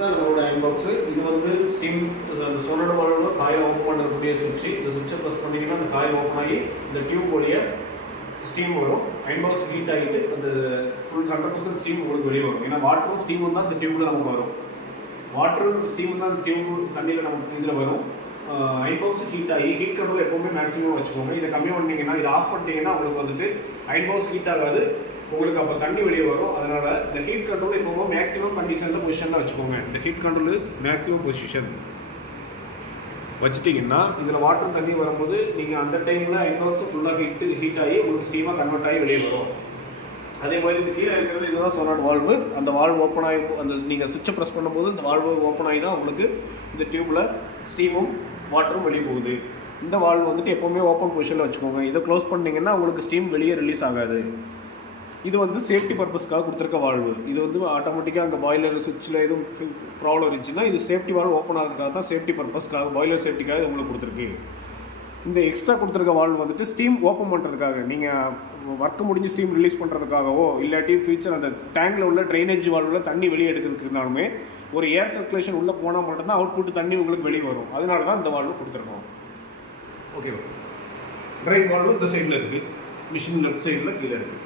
நம்மளோட iron box இது வந்து ஸ்டீம் அந்த சோனோட வால்வு காயில் ஓப்பன் பண்ணுறக்கூடிய சுவிட்ச். இந்த சுவிட்சை ப்ரெஸ் பண்ணிங்கன்னா அந்த காயில் ஓப்பன் ஆகி இந்த டியூப் வழியாக ஸ்டீம் வரும். அயன் பாக்ஸ் ஹீட் ஆகிட்டு அந்த ஃபுல் 100% ஸ்டீம் உங்களுக்கு வெளியே வரும். ஏன்னா வாட்டரும் ஸ்டீமும் தான் இந்த டியூப்பில் நமக்கு வரும். வாட்டரும் ஸ்டீமும் தான் அந்த டியூப் தண்ணியில் நமக்கு இதில் வரும். அயன் பாக்ஸ் ஹீட் ஆகி ஹீட் கண்ட்ரோல் எப்போவுமே மேக்ஸிமம் வச்சுக்கோங்க. இதை கம்மி பண்ணிங்கன்னா இதை ஆஃப் பண்ணிட்டீங்கன்னா உங்களுக்கு வந்துட்டு அயன் பாக்ஸ் ஹீட் ஆகாது, உங்களுக்கு அப்போ தண்ணி வெளியே வரும். அதனால் இந்த ஹீட் கண்ட்ரோல் எப்போவுமே மேக்ஸிமம் கண்டிஷனில் பொசிஷனில் வச்சுக்கோங்க. இந்த heat control is maximum position வச்சுட்டிங்கன்னா இதில் வாட்டர் தண்ணி வரும்போது நீங்கள் அந்த டைமில் அயன் பாக்ஸ் ஃபுல்லாக ஹீட் ஆகி உங்களுக்கு ஸ்டீமாக கன்வெர்ட் ஆகி வெளியே வரும். அதே மாதிரி இந்த கீழே இருக்கிறது இதுதான் சோனாட் வால்வு. அந்த வால்வு ஓப்பன் ஆகி அந்த நீங்கள் சுவிட்சை ப்ரெஸ் பண்ணும்போது இந்த வால்வு ஓப்பன் ஆகி தான் உங்களுக்கு இந்த டியூப்பில் ஸ்டீமும் வாட்டரும் வெளியே போகுது. இந்த வால்வு வந்துட்டு எப்போவுமே ஓப்பன் பொசிஷனில் வச்சுக்கோங்க. இதை க்ளோஸ் பண்ணிங்கன்னா உங்களுக்கு ஸ்டீம் வெளியே ரிலீஸ் ஆகாது. இது வந்து சேஃப்டி பர்பஸ்க்காக கொடுத்துருக்க வால்வு. இது வந்து ஆட்டோமேட்டிக்காக அங்கே பாய்லர் சுவிட்சில் எதுவும் ப்ராப்ளம் இருந்துச்சுன்னா இது சேஃப்டி வால்வு ஓப்பன் ஆகிறதுக்காக தான், சேஃப்டி பர்பஸ்க்காக பாய்லர் சேஃப்டிக்காக உங்களுக்கு கொடுத்துருக்கு. இந்த எக்ஸ்ட்ரா கொடுத்துருக்க வால்வு வந்துட்டு ஸ்டீம் ஓப்பன் பண்ணுறதுக்காக, நீங்கள் ஒர்க்கு முடிஞ்சு ஸ்டீம் ரிலீஸ் பண்ணுறதுக்காகவோ இல்லாட்டி ஃபியூச்சர் அந்த டேங்கில் உள்ள ட்ரைனேஜ் வால்வில் தண்ணி வெளியே எடுக்கிறதுக்குனாலுமே ஒரு ஏர் சர்க்குலேஷன் உள்ளே போனால் மட்டும்தான் அவுட்புட் தண்ணி உங்களுக்கு வெளியே வரும். அதனால தான் இந்த வால்வு கொடுத்துருக்கோம். ஓகே, ட்ரைன் வால்வு இந்த சைடில் இருக்குது, மிஷின் லெஃப்ட் சைடில் கீழே இருக்குது.